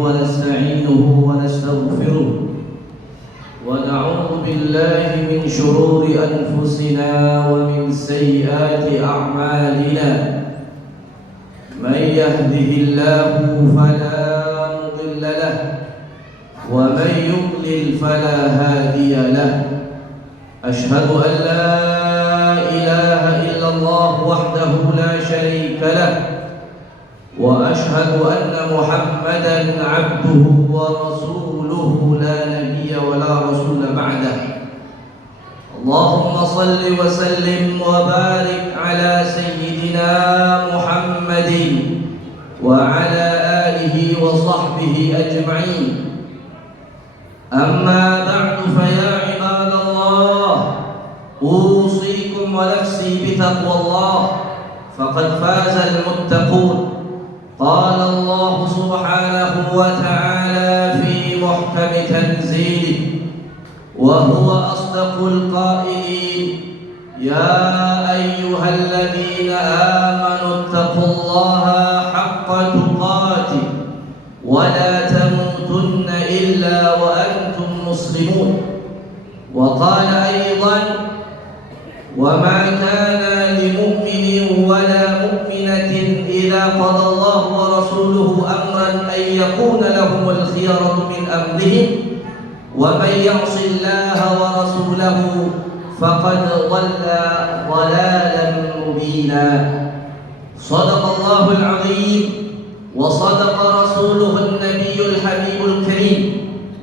ونستعينه ونستغفره ونعوذ بالله من شرور أنفسنا ومن سيئات أعمالنا من يهده الله فلا مضل له ومن يضلل فلا هادي له أشهد أن لا إله إلا الله وحده لا شريك له وأشهد أن محمدا عبده ورسوله لا نبي ولا رسول بعده اللهم صل وسلم وبارك على سيدنا محمد وعلى آله وصحبه أجمعين أما بعد فيا عباد الله أوصيكم ونفسي بتقوى الله فقد فاز المتقون قال الله سبحانه وتعالى في محكم تنزيله وهو أصدق القائلين يا أيها الذين آمنوا اتقوا الله حق تقاته ولا تموتن إلا وأنتم مسلمون وقال أيضا وما كان لمؤمن ولا مؤمنة إذا قضى الله ورسوله أمرا أن يكون لهم الخيرة من أمرهم ومن يعص الله ورسوله فقد ضل ضلالا مبينا صدق الله العظيم وصدق رسوله النبي الحبيب الكريم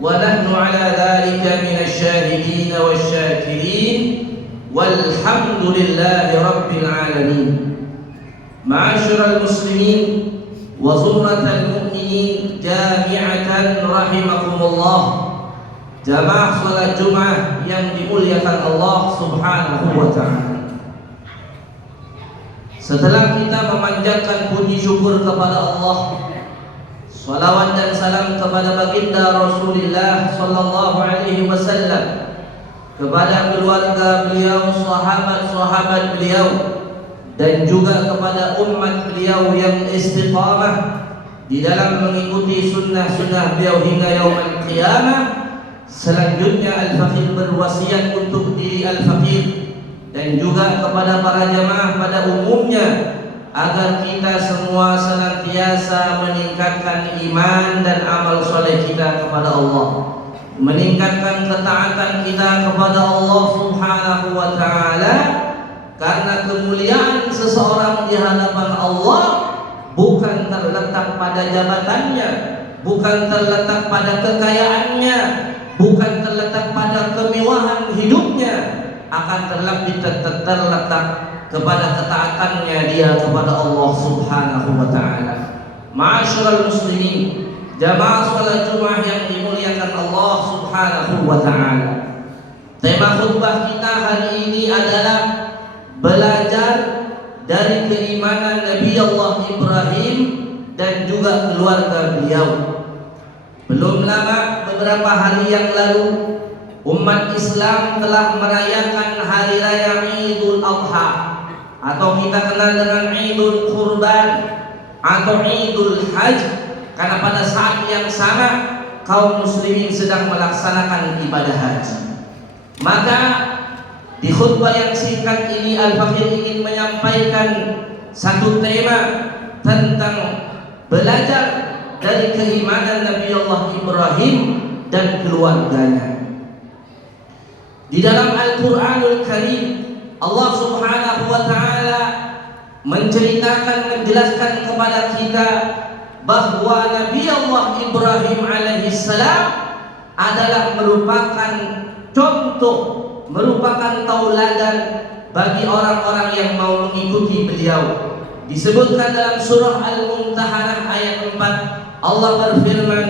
ونحن على ذلك من الشاهدين والشاكرين والحمد لله رب العالمين معاشر المسلمين وزمرة المؤمنين جامعة رحمكم الله jamaah salat Jumat yang dimuliakan Allah Subhanahu wa taala. Setelah kita memanjatkan puji syukur kepada Allah, salawat dan salam kepada baginda Rasulullah sallallahu alaihi wasallam, kepada keluarga beliau, sahabat-sahabat beliau, dan juga kepada umat beliau yang istiqamah di dalam mengikuti sunnah-sunnah beliau hingga yaumul qiyamah. Selanjutnya Al-Faqih berwasiat untuk diri Al-Faqih dan juga kepada para jamaah pada umumnya agar kita semua senantiasa meningkatkan iman dan amal soleh kita kepada Allah, meningkatkan ketaatan kita kepada Allah Subhanahu wa taala, karena kemuliaan seseorang di hadapan Allah bukan terletak pada jabatannya, bukan terletak pada kekayaannya, bukan terletak pada kemewahan hidupnya, akan terletak kepada ketaatannya dia kepada Allah Subhanahu wa taala. Ma'asyiral muslimin, jamaah salat Jumat yang dimuliakan Allah Subhanahu wa taala. Tema khutbah kita hari ini adalah belajar dari keimanan Nabi Allah Ibrahim dan juga keluarga beliau. Belum lama, beberapa hari yang lalu, umat Islam telah merayakan hari raya Idul Adha, atau kita kenal dengan Idul Kurban atau Idul Hajj, karena pada saat yang sama kaum muslimin sedang melaksanakan ibadah haji. Maka di khutbah yang singkat ini Al-Faqih ingin menyampaikan satu tema tentang belajar dari keimanan Nabi Allah Ibrahim dan keluarganya. Di dalam Al-Quranul Karim, Allah Subhanahu wa taala menjelaskan kepada kita bahwa Nabi Allah Ibrahim alaihissalam adalah merupakan contoh, merupakan tauladan bagi orang-orang yang mau mengikuti beliau. Disebutkan dalam surah Al-Mumtahanah ayat 4, Allah berfirman,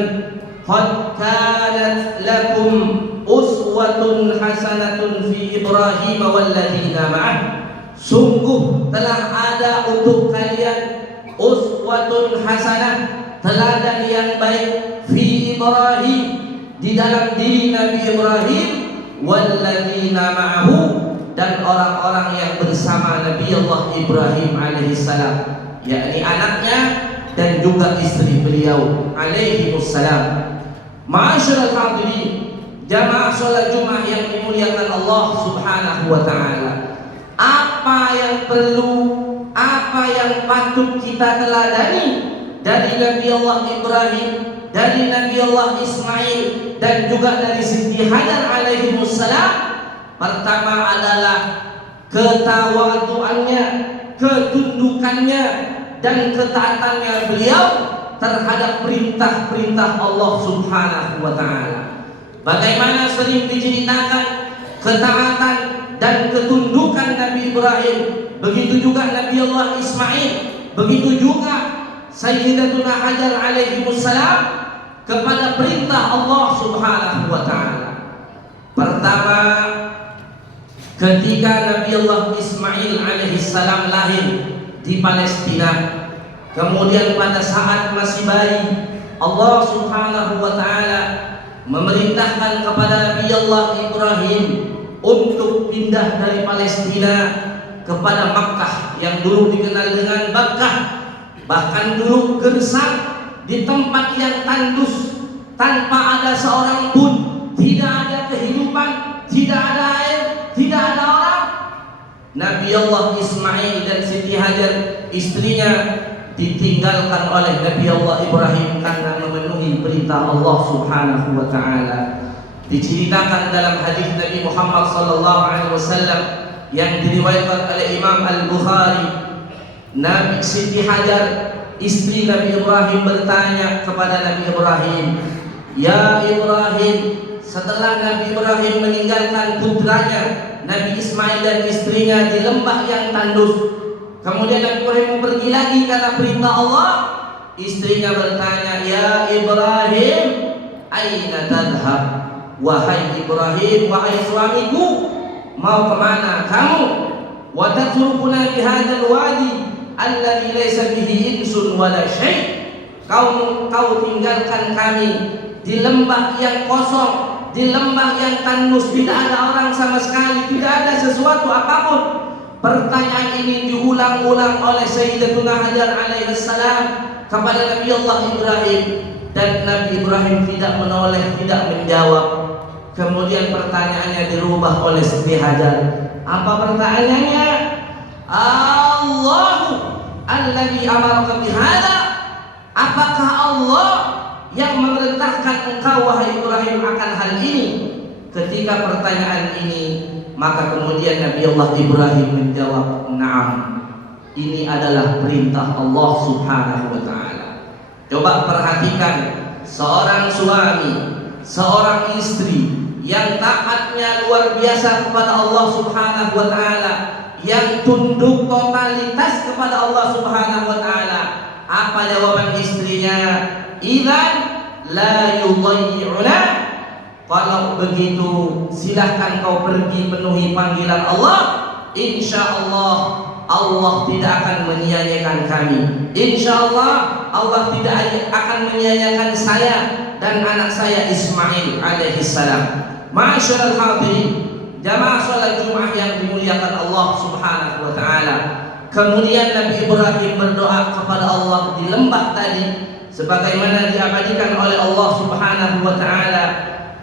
"Qad kanat lakum uswatun hasanatun fi Ibrahim walladzina ma'ah." Sungguh telah ada untuk kalian uswatun hasanah, teladan yang baik, fi Ibrahim, di dalam diri Nabi Ibrahim, walladzina ma'ahu, dan orang-orang yang bersama Nabi Allah Ibrahim alaihissalam, yakni anaknya dan juga istri beliau alaihi wassalam. Ma'asyiral hadirin, jamaah salat Jumat yang dimuliakan Allah Subhanahu wa taala. Apa yang perlu, apa yang patut kita teladani dari Nabi Allah Ibrahim, dari Nabi Allah Ismail, dan juga dari Siti Hajar alaihi wassalam? Pertama adalah ketawaduannya, ketundukannya, dan ketaatannya beliau terhadap perintah-perintah Allah Subhanahu wa taala. Bagaimana sering diceritakan ketaatan dan ketundukan Nabi Ibrahim, begitu juga Nabi Allah Ismail, begitu juga Sayyidatuna Hajar alaihi wassalam kepada perintah Allah Subhanahu wa taala. Pertama, ketika Nabi Allah Ismail alaihissalam lahir di Palestina, kemudian pada saat masih bayi, Allah Subhanahu wa taala memerintahkan kepada Nabi Allah Ibrahim untuk pindah dari Palestina kepada Makkah yang dulu dikenal dengan Bakkah, bahkan dulu gersang di tempat yang tandus, tanpa ada seorang pun, tidak ada kehidupan, tidak ada air, tidak ada orang. Nabi Allah Ismail dan Siti Hajar istrinya ditinggalkan oleh Nabi Allah Ibrahim karena memenuhi perintah Allah Subhanahu wa taala. Diceritakan dalam hadis Nabi Muhammad sallallahu alaihi wasallam yang diriwayatkan oleh Imam Al-Bukhari, Nabi Siti Hajar istri Nabi Ibrahim bertanya kepada Nabi Ibrahim, "Ya Ibrahim," setelah Nabi Ibrahim meninggalkan putranya Nabi Ismail dan istrinya di lembah yang tandus, kemudian Nabi Ibrahim mau pergi lagi karena perintah Allah. Istrinya bertanya, "Ya Ibrahim, aina tadhhab?" Wahai Ibrahim, wahai suamiku, mau kemana kamu? Wa tatrukuna bi hadzal wadi alladhi laysa bihi insun wala syai'. Kau tinggalkan kami di lembah yang kosong, di lembah yang tandus, tidak ada orang sama sekali, tidak ada sesuatu apapun. Pertanyaan ini diulang-ulang oleh Sayyidatuna Hajar alaihissalam kepada Nabi Allah Ibrahim, dan Nabi Ibrahim tidak menoleh, tidak menjawab. Kemudian pertanyaannya dirubah oleh Siti Hajar. Apa pertanyaannya? Allahu alladzi amaraka bihadza? Apakah Allah yang memerintahkan engkau wahai Ibrahim akan hal ini? Ketika pertanyaan ini, maka kemudian Nabi Allah Ibrahim menjawab, "Na'am, ini adalah perintah Allah Subhanahu wa taala." Coba perhatikan seorang suami, seorang istri yang taatnya luar biasa kepada Allah Subhanahu wa taala, yang tunduk totalitas kepada Allah Subhanahu wa taala. Apa jawaban istrinya? "Idzan la yudayyi'una." Kalau begitu, silahkan kau pergi penuhi panggilan Allah. Insya Allah, Allah tidak akan menyia-nyiakan kami. Insya Allah, Allah tidak akan menyia-nyiakan saya dan anak saya Ismail alaihissalam. Ma'asyiral hadirin, jamaah salat Jumat yang dimuliakan Allah Subhanahu wa taala. Kemudian Nabi Ibrahim berdoa kepada Allah di lembah tadi, sebagaimana diabadikan oleh Allah Subhanahu wa taala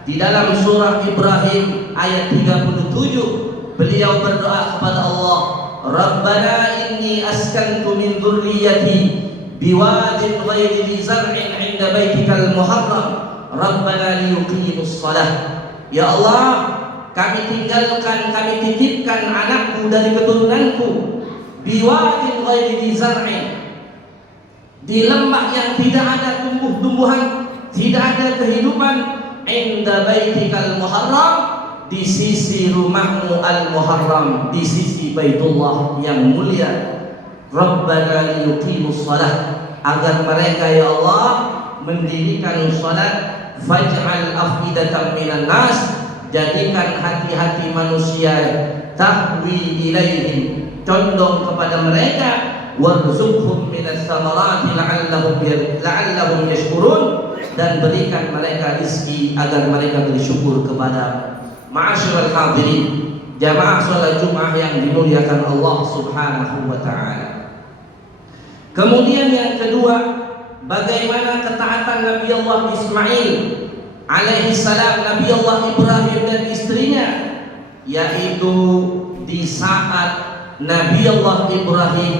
di dalam surah Ibrahim ayat 37. Beliau berdoa kepada Allah, "Rabbana inni askantu min dzurriyyati biwadin ghairi dzi zar'in 'inda baitikal muharram Rabbana liyuqimus shalah." Ya Allah, kami tinggalkan, kami titipkan anakku dari keturunanku biwadin ghairi dzi zar'in, di lembah yang tidak ada tumbuh-tumbuhan, tidak ada kehidupan, inda baitikal muharram, di sisi rumahmu al-muharram, di sisi Baitullah yang mulia. Rabbana liyuqimus shalah, agar mereka ya Allah mendirikan salat. Faj'al afidatan minan nas, jadikan hati-hati manusia tahwi ilaihim, condong kepada mereka. Warzuqhum minas samarati la'allahum yashkurun, dan berikan mereka rezeki agar mereka bersyukur kepada. Ma'asyiral hadirin, jamaah salat Jumat yang dimuliakan Allah Subhanahu wa taala. Kemudian yang kedua, bagaimana ketaatan Nabi Allah Ismail alaihi salam, Nabi Allah Ibrahim dan istrinya, yaitu di saat Nabi Allah Ibrahim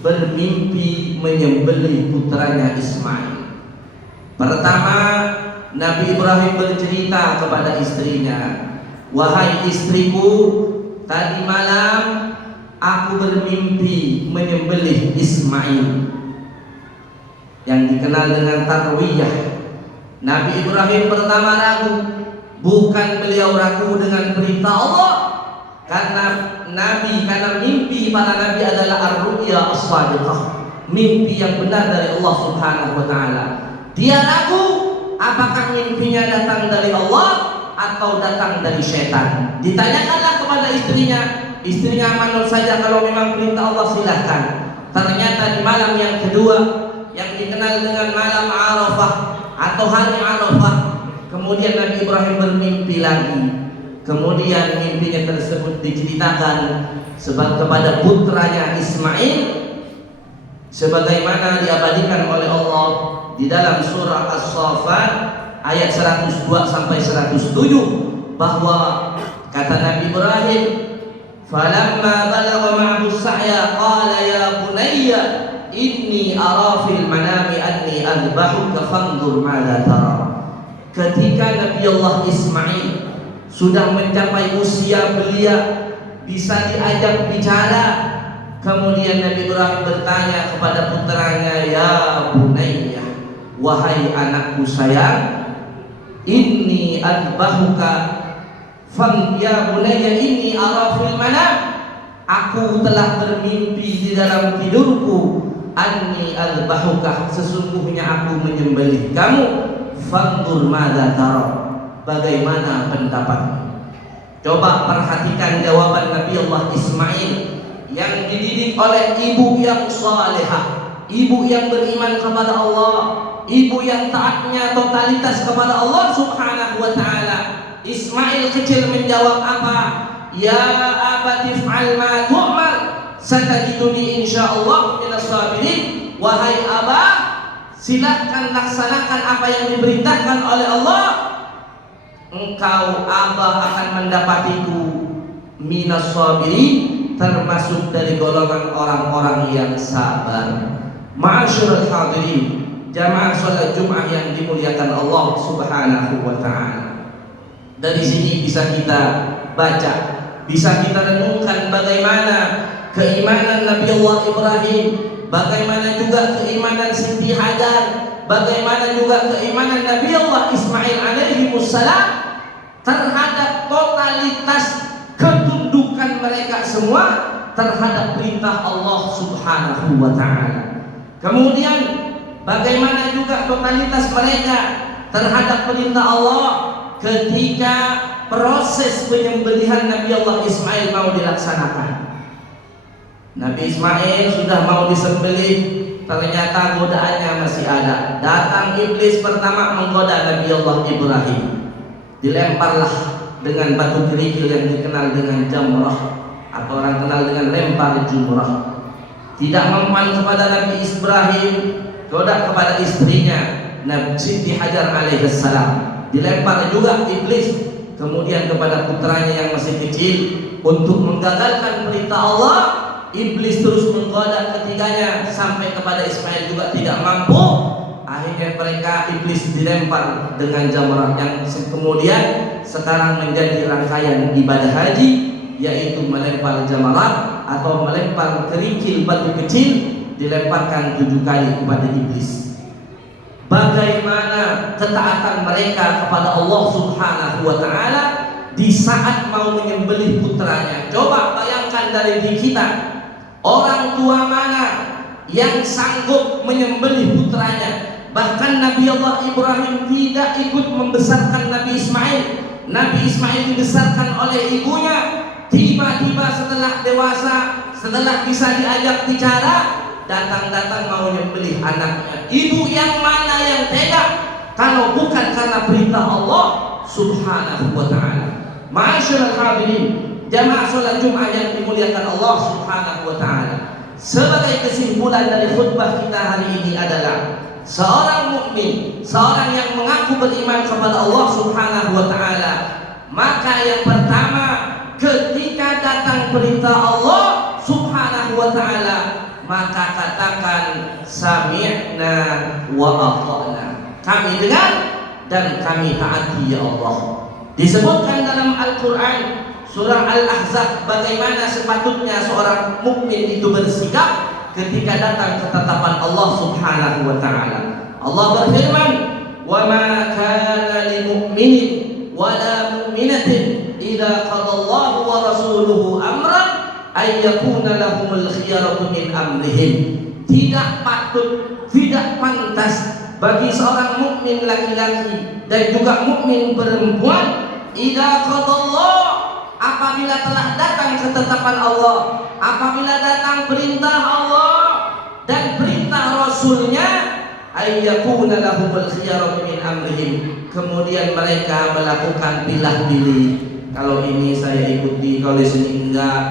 bermimpi menyembelih putranya Ismail. Pertama, Nabi Ibrahim bercerita kepada istrinya, "Wahai istriku, tadi malam aku bermimpi menyembelih Ismail," yang dikenal dengan tarwiyah. Nabi Ibrahim pertama ragu, bukan beliau ragu dengan perintah Allah, karena mimpi para nabi adalah ar-ru'ya as-sadiqah, mimpi yang benar dari Allah Subhanahu wa taala. Dia ragu apakah mimpinya datang dari Allah atau datang dari setan. Ditanyakanlah kepada istrinya manut saja, kalau memang perintah Allah silahkan. Ternyata di malam yang kedua, yang dikenal dengan malam Arafah atau hari Arafah, kemudian Nabi Ibrahim bermimpi lagi. Kemudian mimpinya tersebut diceritakan kepada putranya Ismail, sebagaimana diabadikan oleh Allah di dalam surah As-Saffat ayat 102 sampai 107, bahwa kata Nabi Ibrahim, "Falamma balagha ma'ahu as-sa'ya qala ya bunayya inni ara fil manami anni adbahuka fanzur madza tara." Ketika Nabi Allah Ismail sudah mencapai usia belia, bisa diajak bicara, kemudian Nabi Ibrahim bertanya kepada putranya, "Ya bunayya, wahai anakku sayang, inni adbahuka ya bunayya inni ara fil manam, aku telah bermimpi di dalam tidurku, anni adbahuka, sesungguhnya aku menyembelih kamu, fanzur madza tara, bagaimana pendapatmu?" Coba perhatikan jawaban Nabi Allah Ismail yang dididik oleh ibu yang salehah, ibu yang beriman kepada Allah, ibu yang taatnya totalitas kepada Allah Subhanahu wa taala. Ismail kecil menjawab apa? "Ya abati fa'al ma tu'mar, satajiduni insyaallah minas sabirin." Wahai abah, silakan laksanakan apa yang diperintahkan oleh Allah, engkau abah akan mendapatiku minas sabirin, termasuk dari golongan orang-orang yang sabar. Ma'asyiral hadirin, jamaah salat Jumat yang dimuliakan Allah Subhanahu wa taala. Dari sini bisa kita baca, bisa kita renungkan bagaimana keimanan Nabi Allah Ibrahim, bagaimana juga keimanan Siti Hajar, bagaimana juga keimanan Nabi Allah Ismail alaihi wassalam terhadap totalitas ketundukan mereka semua terhadap perintah Allah Subhanahu wa taala. Kemudian bagaimana juga totalitas mereka terhadap perintah Allah ketika proses penyembelihan Nabi Allah Ismail mau dilaksanakan. Nabi Ismail sudah mau disembelih, ternyata godaannya masih ada. Datang iblis pertama menggoda Nabi Allah Ibrahim. Dilemparlah dengan batu kerikil yang dikenal dengan jamrah, atau orang kenal dengan lempar jumrah. Tidak mempan kepada Nabi Ibrahim, goda kepada istrinya Nabi Siti Hajar alaihissalam. Dilempar juga iblis kemudian kepada putranya yang masih kecil. Untuk menggagalkan perintah Allah, iblis terus menggoda ketiganya sampai kepada Ismail juga tidak mampu. Akhirnya iblis dilempar dengan jamrah yang kemudian sekarang menjadi rangkaian ibadah haji, yaitu melempar jamrah atau melempar kerikil batu kecil, dilemparkan 7 kali kepada iblis. Bagaimana ketaatan mereka kepada Allah Subhanahu wa taala di saat mau menyembelih putranya. Coba bayangkan dari diri kita, orang tua mana yang sanggup menyembelih putranya? Bahkan Nabi Allah Ibrahim tidak ikut membesarkan Nabi Ismail. Nabi Ismail dibesarkan oleh ibunya. Tiba-tiba setelah dewasa, setelah bisa diajak bicara, datang mau menyembelih anaknya. Ibu yang mana yang tega kalau bukan karena perintah Allah Subhanahu wa taala? Ma'asyiral hadirin, jamaah salat Jumat yang dimuliakan Allah Subhanahu wa taala. Sebagai kesimpulan dari khutbah kita hari ini adalah seorang mukmin, seorang yang mengaku beriman kepada Allah Subhanahu wa taala, maka yang pertama ketika datang perintah Allah Subhanahu wa taala, maka katakan sami'na wa ata'na. Kami dengar dan kami taati ya Allah. Disebutkan dalam Al-Qur'an surah Al-Ahzab bagaimana sepatutnya seorang mukmin itu bersikap ketika datang ketetapan Allah Subhanahu wa taala. Allah berfirman, "Wa ma kana lil mu'minin wa la mu'minatin idza qadallahu wa rasuluhu amran ay yakuna lahumul khiyaratu min amrihim." Tidak patut, tidak pantas bagi seorang mukmin laki-laki dan juga mukmin perempuan, idza qadallahu, apabila telah datang ketetapan Allah, apabila datang perintah Allah dan perintah Rasulnya, ayyakuna lahumul khiyaratu min amrihim, kemudian mereka melakukan pilih-pilih. Kalau ini saya ikuti, kalau di sini enggak.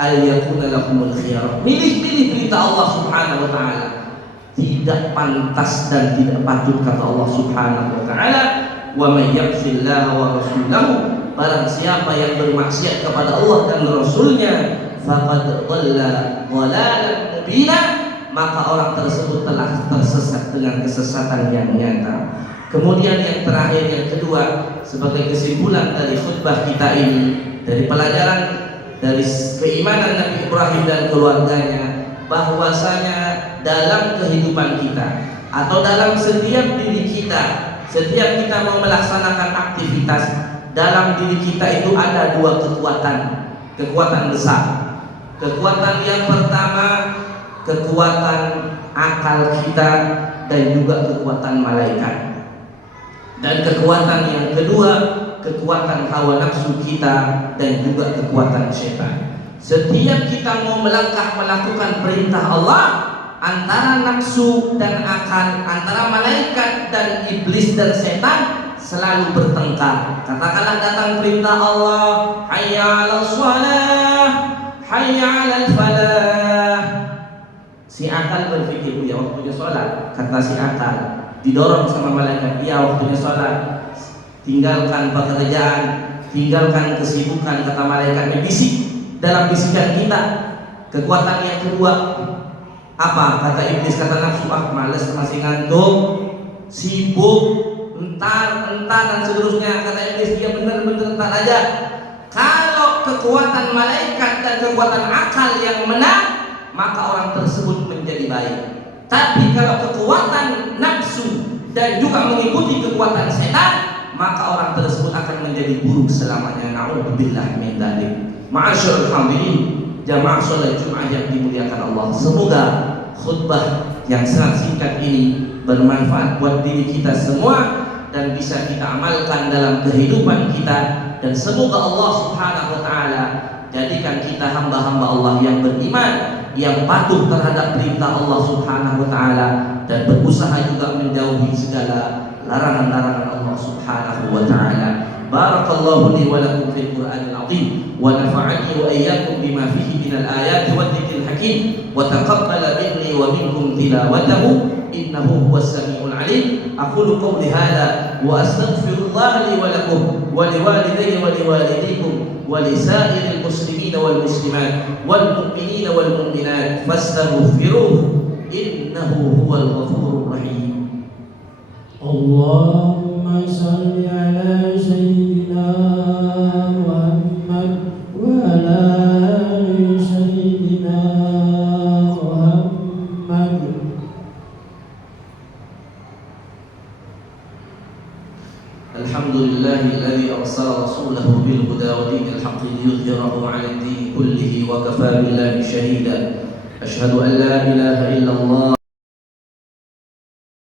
Ayyakuna lahumul khiyaratu, pilih-pilih perintah Allah Subhanahu wa taala. Tidak pantas dan tidak patut kata Allah Subhanahu wa taala, wa may ya'sillaha wa rasulahu, barang siapa yang bermaksiat kepada Allah dan Rasulnya, faqad dhalla dhalalan mubina, maka orang tersebut telah tersesat dengan kesesatan yang nyata. Kemudian yang terakhir, yang kedua, sebagai kesimpulan dari khutbah kita ini, dari pelajaran dari keimanan Nabi Ibrahim dan keluarganya, bahwasanya dalam kehidupan kita atau dalam setiap diri kita, setiap kita mau melaksanakan aktivitas, dalam diri kita itu ada dua kekuatan besar. Kekuatan yang pertama, kekuatan akal kita dan juga kekuatan malaikat. Dan kekuatan yang kedua, kekuatan hawa nafsu kita dan juga kekuatan setan. Setiap kita mau melangkah melakukan perintah Allah, antara nafsu dan akal, antara malaikat dan iblis dan setan selalu bertengkar. Katakanlah datang perintah Allah, hayya 'alas shalah, hayya 'alal falah. Si akal berpikir, ya waktunya sholat. Kata si akal, didorong sama malaikat, ya waktunya sholat. Tinggalkan pekerjaan, tinggalkan kesibukan, kata malaikatnya. Bisik dalam bisikan kita. Kekuatan yang kedua apa? Kata iblis, kata nafsu, males, masih ngantuk, sibuk, entar dan seterusnya. Kata iblis, dia benar-benar entar aja. Kalau kekuatan malaikat dan kekuatan akal yang menang, maka orang tersebut menjadi baik. Tapi kalau kekuatan nafsu dan juga mengikuti kekuatan setan, maka orang tersebut akan menjadi buruk selamanya. Na'udzubillah min dzalik. Ma'asyiral hadirin, jamaah salat Jumat yang dimuliakan Allah, semoga khutbah yang sangat singkat ini bermanfaat buat diri kita semua dan bisa kita amalkan dalam kehidupan kita, dan semoga Allah Subhanahu wa taala jadikan kita hamba-hamba Allah yang beriman, yang patuh terhadap perintah Allah Subhanahu wa taala dan berusaha juga menjauhi segala larangan-larangan Allah Subhanahu wa taala. Barakallahu li wa lakum fil Qur'anil 'azim wa nafa'ani wa iyyakum bima fihi minal ayati wad dzikril hakim wa taqabbala minni wa minkum tilawatahu innahu huwas samiul 'alim. Aqulu qawli hadha wa astaghfirullah li wa lakum wa liwalidayya wa liwalidikum wa lisairil muslimin wal muslimat wal mu'minin wal mu'minat fastaghfiruhu innahu huwal ghafurur rahim. Allahumma salli ala sayyidina Muhammad wa ala ali sayyidina Muhammad. Alhamdulillahilladzi arsala rasulahu bil huda wa dinil haqqi liyudhhirahu 'ala ad-din kullihi wa kafaa billahi shahida. Asyhadu an la ilaha illallah